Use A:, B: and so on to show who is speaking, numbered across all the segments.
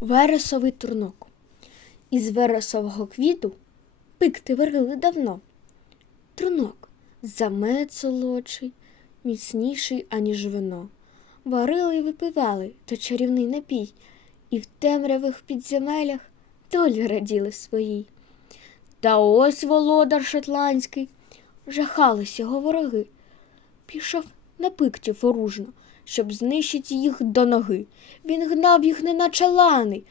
A: Вересовий турнок. Із вересового квіту пикти варили давно. Трунок замет солодший, міцніший, аніж вино. Варили й випивали то чарівний напій, і в темрявих підземелях долі раділи своїй. Та ось володар шотландський, жахались його вороги. Пішов на пиктів оружно, щоб знищити їх до ноги. Він гнав їх, неначе лани,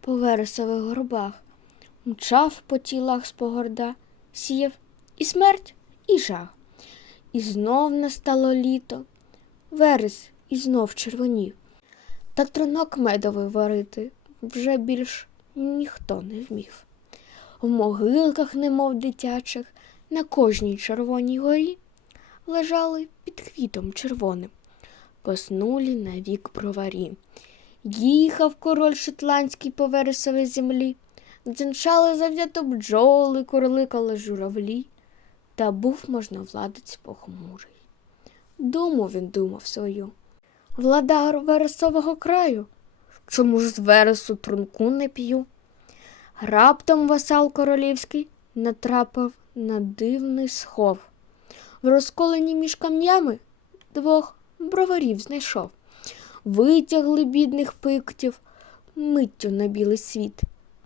A: по вересових горбах, мчав по тілах спогорда, сіяв і смерть, і жах. І знов настало літо, верес і знов червонів. Та трунок медовий варити вже більш ніхто не вмів. В могилках, немов дитячих, на кожній червоній горі лежали під квітом червоним, поснулі навік броварі. Їхав король шотландський по вересовій землі, дзенчали завзято бджоли, курликали журавлі, та був можновладець похмурий. Думу він думав свою. Владар вересового краю, чому ж з вересу трунку не п'ю? Раптом васал королівський натрапив на дивний схов. В розколені між камнями двох броварів знайшов. Витягли бідних пиктів миттю на білий світ,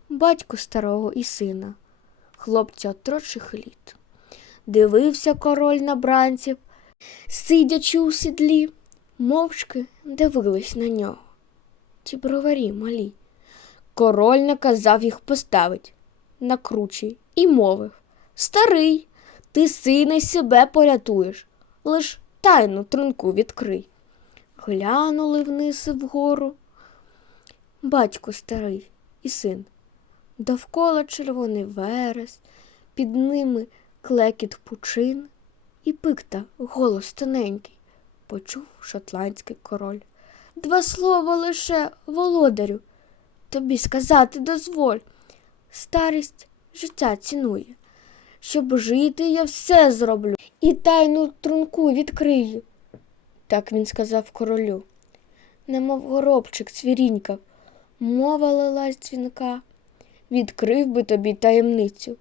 A: батько старого і сина, хлопця отрочих літ. Дивився король на бранців, сидячи у сідлі, мовчки дивились на нього. Ті броварі малі. Король наказав їх поставить на кручі і мовив Старий, ти сина й себе порятуєш, лиш тайну трунку відкрий. Глянули вниз і вгору. Батько старий і син. Довкола червоний верес, під ними клекіт пучин, і пикта голос тоненький, почув шотландський король. Два слова лише, володарю, тобі сказати дозволь. Старість життя цінує. Щоб жити, я все зроблю і тайну трунку відкрию. Так він сказав королю. Немов горобчик цвірінькав, мова лилась дзвінка. Відкрив би тобі таємницю.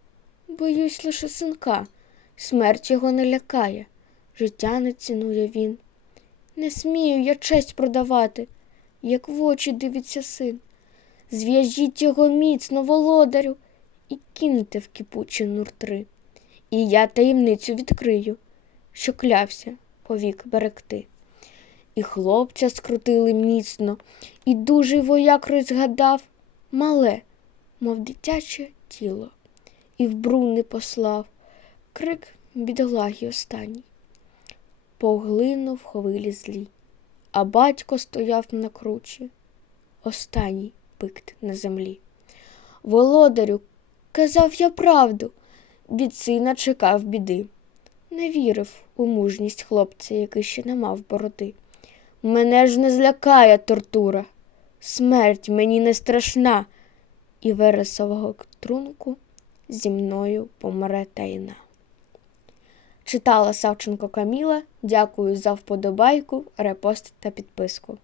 A: Боюсь лише синка, смерть його не лякає, життя не цінує він. Не смію я честь продавати, як в очі дивиться син. Зв'яжіть його міцно, володарю, і киньте в кипучі нуртри. І я таємницю відкрию, що клявся повік берегти. І хлопця скрутили міцно, і дужий вояк розгадав мале, мов дитяче тіло, і в бруни послав крик бідолаги останній. Поглинув хвилі злі, а батько стояв на кручі, останній пикт на землі. Володарю, казав я правду, від сина чекав біди. Не вірив у мужність хлопця, який ще не мав бороди. Мене ж не злякає тортура, смерть мені не страшна, і вересового трунку зі мною помре тайна. Читала Савченко Каміла. Дякую за вподобайку, репост та підписку.